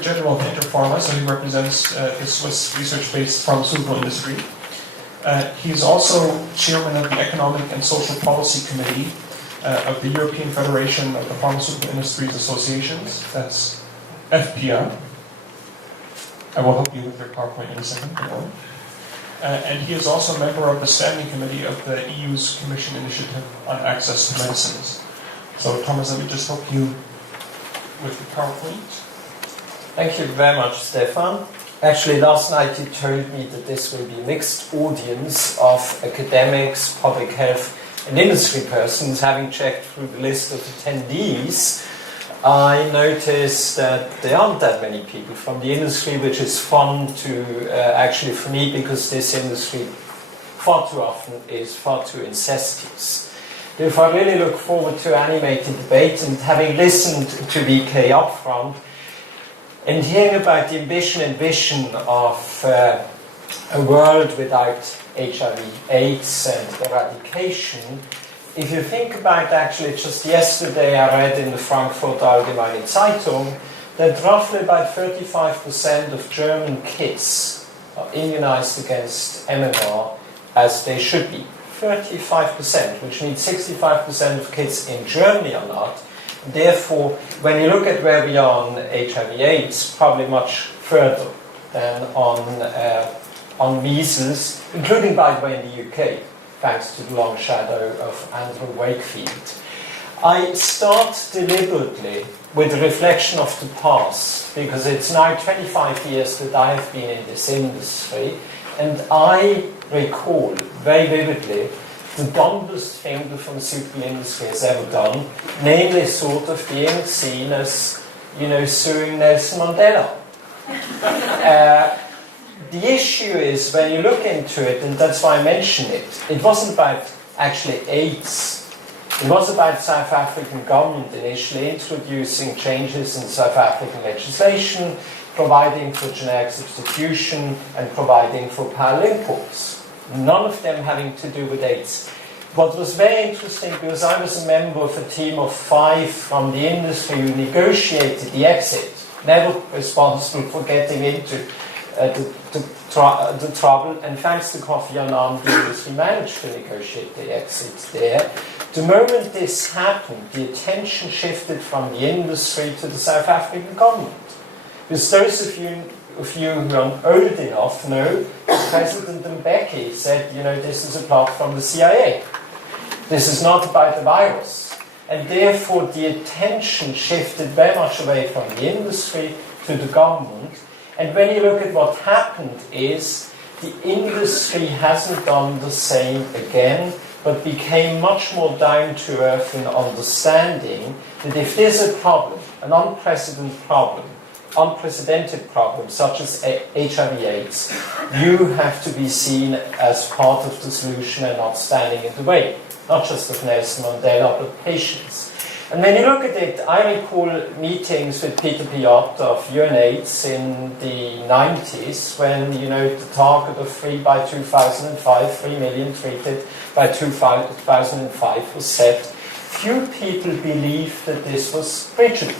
Director General of Interpharma, so he represents the Swiss research-based pharmaceutical industry. He's also chairman of the Economic and Social Policy Committee of the European Federation of the Pharmaceutical Industries Associations. That's FPA. I will help you with your PowerPoint in a second. And he is also a member of the Standing Committee of the EU's Commission Initiative on Access to Medicines. So, Thomas, let me just help you with the PowerPoint. Thank you very much, Stefan. Actually, last night you told me that this will be a mixed audience of academics, public health, and industry persons. Having checked through the list of attendees, I noticed that there aren't that many people from the industry, which is fun to actually for me, because this industry far too often is far too incestuous. Therefore, I really look forward to animated debate, and having listened to VK up front and hearing about the ambition and vision of a world without HIV/AIDS and eradication. If you think about, actually, just yesterday I read in the Frankfurter Allgemeine Zeitung that roughly about 35% of German kids are immunized against MMR as they should be. 35%, which means 65% of kids in Germany are not. Therefore, when you look at where we are on HIV/AIDS, probably much further than on measles, including, by the way, in the UK, thanks to the long shadow of Andrew Wakefield. I start deliberately with a reflection of the past, because it's now 25 years that I have been in this industry, and I recall very vividly the dumbest thing the pharmaceutical industry has ever done, namely sort of being seen as, suing Nelson Mandela. The issue is, when you look into it, and that's why I mention it, it wasn't about actually AIDS. It was about South African government initially introducing changes in South African legislation, providing for generic substitution, and providing for parallel imports. None of them having to do with AIDS. What was very interesting, because I was a member of a team of 5 from the industry who negotiated the exit, never responsible for getting into the trouble, and thanks to Kofi Annan, the industry managed to negotiate the exit there. The moment this happened, the attention shifted from the industry to the South African government. Because those of you who are old enough know President Mbeki said, this is a plot from the CIA. This is not about the virus. And therefore the attention shifted very much away from the industry to the government. And when you look at what happened is the industry hasn't done the same again, but became much more down to earth in understanding that if there's a problem, an unprecedented problem such as HIV/AIDS, you have to be seen as part of the solution and not standing in the way, not just of Nelson Mandela, but patients. And when you look at it, I recall meetings with Peter Piot of UNAIDS in the 90s when, the target of 3 by 2005, 3 million treated by 2005 was set. Few people believed that this was reachable.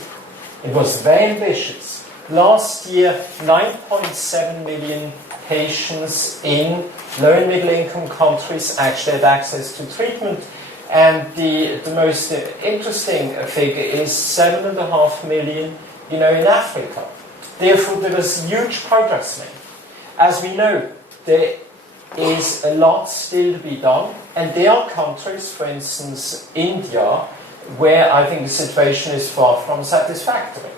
It was very ambitious. Last year, 9.7 million patients in low and middle income countries actually had access to treatment. And the most interesting figure is 7.5 million, in Africa. Therefore, there was huge progress made. As we know, there is a lot still to be done. And there are countries, for instance, India, where I think the situation is far from satisfactory.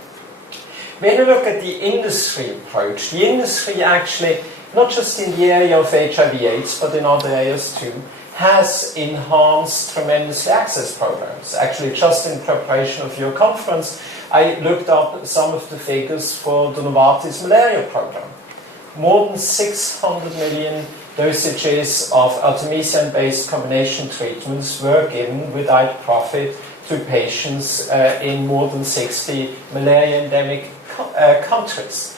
When you look at the industry approach, the industry actually, not just in the area of HIV/AIDS, but in other areas too, has enhanced tremendously access programs. Actually, just in preparation of your conference, I looked up some of the figures for the Novartis malaria program. More than 600 million dosages of artemisinin-based combination treatments were given without profit to patients in more than 60 malaria-endemic countries.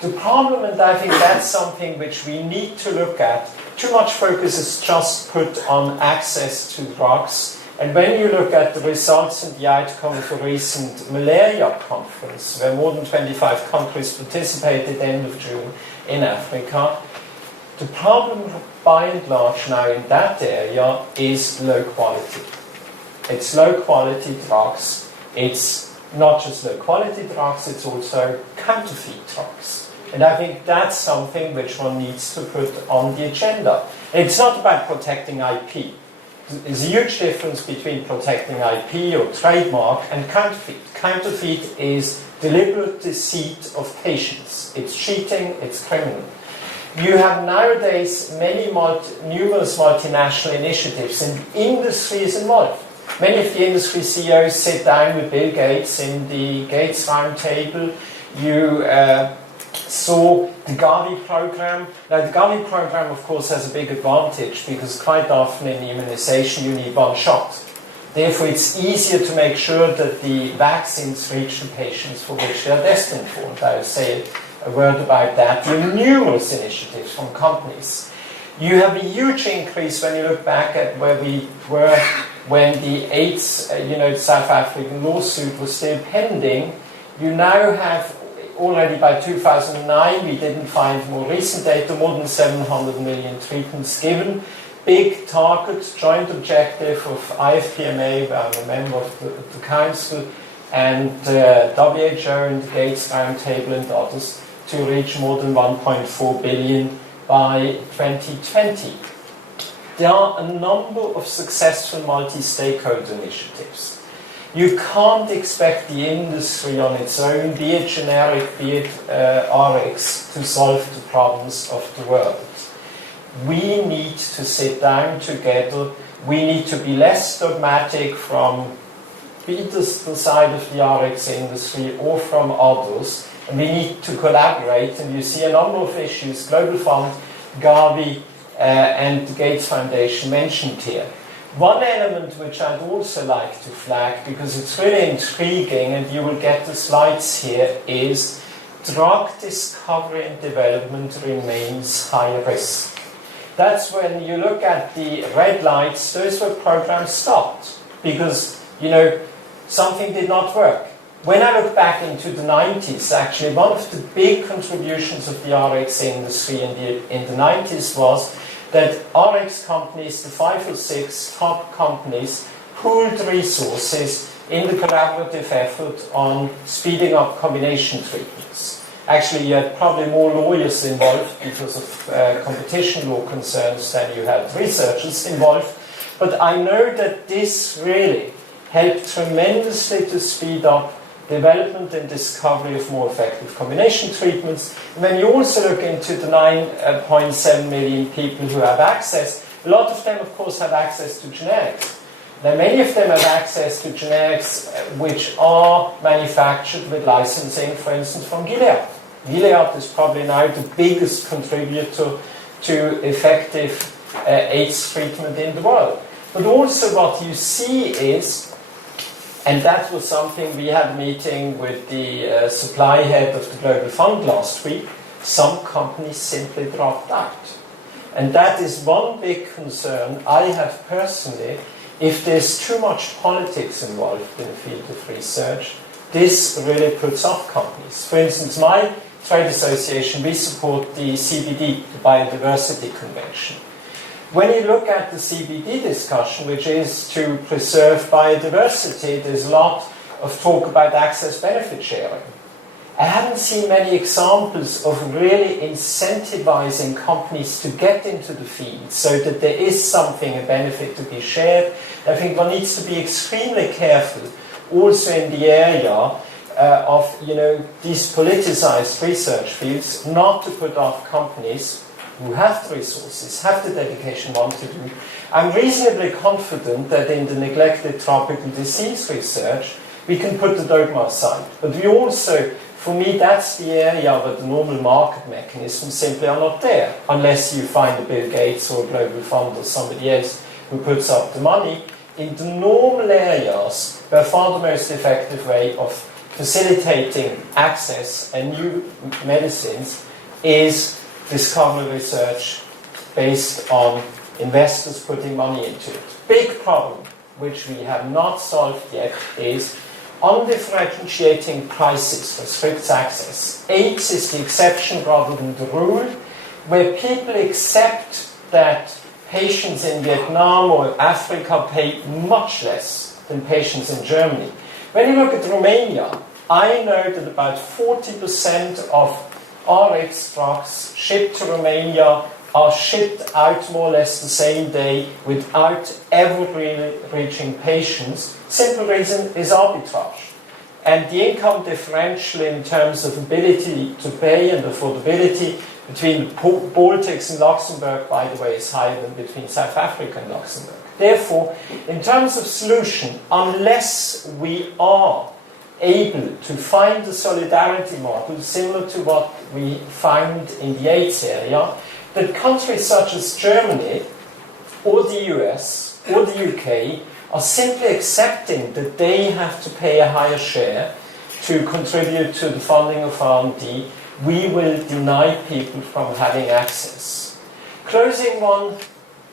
The problem, and I think that's something which we need to look at, too much focus is just put on access to drugs And when you look at the results and the outcome of a recent malaria conference, where more than 25 countries participated end of June in Africa, the problem by and large now in that area is low quality. It's low quality drugs. It's not just low quality drugs, it's also counterfeit drugs. And I think that's something which one needs to put on the agenda. It's not about protecting IP. There's a huge difference between protecting IP or trademark and counterfeit. Counterfeit is deliberate deceit of patients. It's cheating, it's criminal. You have nowadays numerous multinational initiatives, and industry is involved. Many of the industry CEOs sit down with Bill Gates in the Gates Roundtable. You saw the Gavi program. Now, the Gavi program, of course, has a big advantage because quite often in immunization you need one shot. Therefore, it's easier to make sure that the vaccines reach the patients for which they are destined for. And I'll say a word about that. There are numerous initiatives from companies. You have a huge increase when you look back at where we were when the AIDS, South African lawsuit was still pending. You now have, already by 2009, we didn't find more recent data, more than 700 million treatments given. Big target, joint objective of IFPMA, where I'm a member of the council, and WHO and the Gates Roundtable and others, to reach more than 1.4 billion by 2020. There are a number of successful multi-stakeholder initiatives. You can't expect the industry on its own, be it generic, be it RX, to solve the problems of the world. We need to sit down together. We need to be less dogmatic from either the side of the RX industry or from others. And we need to collaborate. And you see a number of issues, Global Fund, Gavi, and the Gates Foundation mentioned here. One element which I'd also like to flag, because it's really intriguing, and you will get the slides here, is drug discovery and development remains high risk. That's when you look at the red lights, those were programs stopped because, something did not work. When I look back into the 90s, actually, one of the big contributions of the RX industry in the 90s was that RX companies, the 5 or 6 top companies, pooled resources in the collaborative effort on speeding up combination treatments. Actually, you had probably more lawyers involved because of competition law concerns than you had researchers involved. But I know that this really helped tremendously to speed up development and discovery of more effective combination treatments. And when you also look into the 9.7 million people who have access, a lot of them, of course, have access to generics. Now, many of them have access to generics which are manufactured with licensing, for instance, from Gilead. Gilead is probably now the biggest contributor to effective AIDS treatment in the world. But also what you see is, and that was something we had a meeting with the supply head of the Global Fund last week, some companies simply dropped out. And that is one big concern I have personally. If there's too much politics involved in the field of research, this really puts off companies. For instance, my trade association, we support the CBD, the Biodiversity Convention. When you look at the CBD discussion, which is to preserve biodiversity, there's a lot of talk about access benefit sharing. I haven't seen many examples of really incentivizing companies to get into the field so that there is something, a benefit to be shared. I think one needs to be extremely careful also in the area of these politicized research fields, not to put off companies who have the resources, have the dedication, want to do. I'm reasonably confident that in the neglected tropical disease research, we can put the dogma aside. But we also, for me, that's the area where the normal market mechanisms simply are not there, unless you find a Bill Gates or a Global Fund or somebody else who puts up the money. In the normal areas, by far the most effective way of facilitating access and new medicines is discovery research based on investors putting money into it. Big problem. which we have not solved yet, is on differentiating prices for strict access. AIDS is the exception rather than the rule, where people accept that patients in Vietnam or Africa pay much less than patients in Germany. When you look at Romania, I know that about 40% of RX drugs shipped to Romania are shipped out more or less the same day without ever really reaching patients. Simple reason is arbitrage. And the income differential in terms of ability to pay and affordability between the Baltics and Luxembourg, by the way, is higher than between South Africa and Luxembourg. Therefore, in terms of solution, unless we are able to find a solidarity model similar to what we found in the AIDS area, that countries such as Germany or the US or the UK are simply accepting that they have to pay a higher share to contribute to the funding of R&D, we will deny people from having access. Closing one,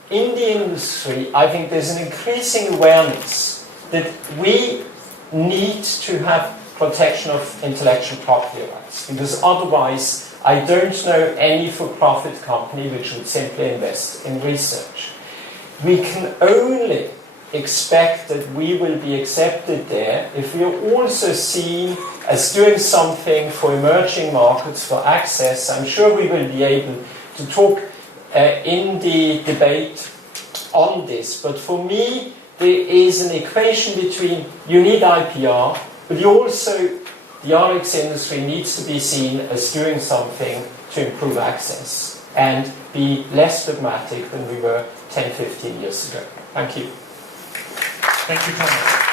in the industry, I think there's an increasing awareness that we need to have protection of intellectual property rights, because otherwise I don't know any for-profit company which would simply invest in research. We can only expect that we will be accepted there if we are also seen as doing something for emerging markets, for access. I'm sure we will be able to talk in the debate on this, but for me there is an equation between you need IPR, but you also, the RX industry needs to be seen as doing something to improve access and be less dogmatic than we were 10, 15 years ago. Thank you. Thank you, Thomas.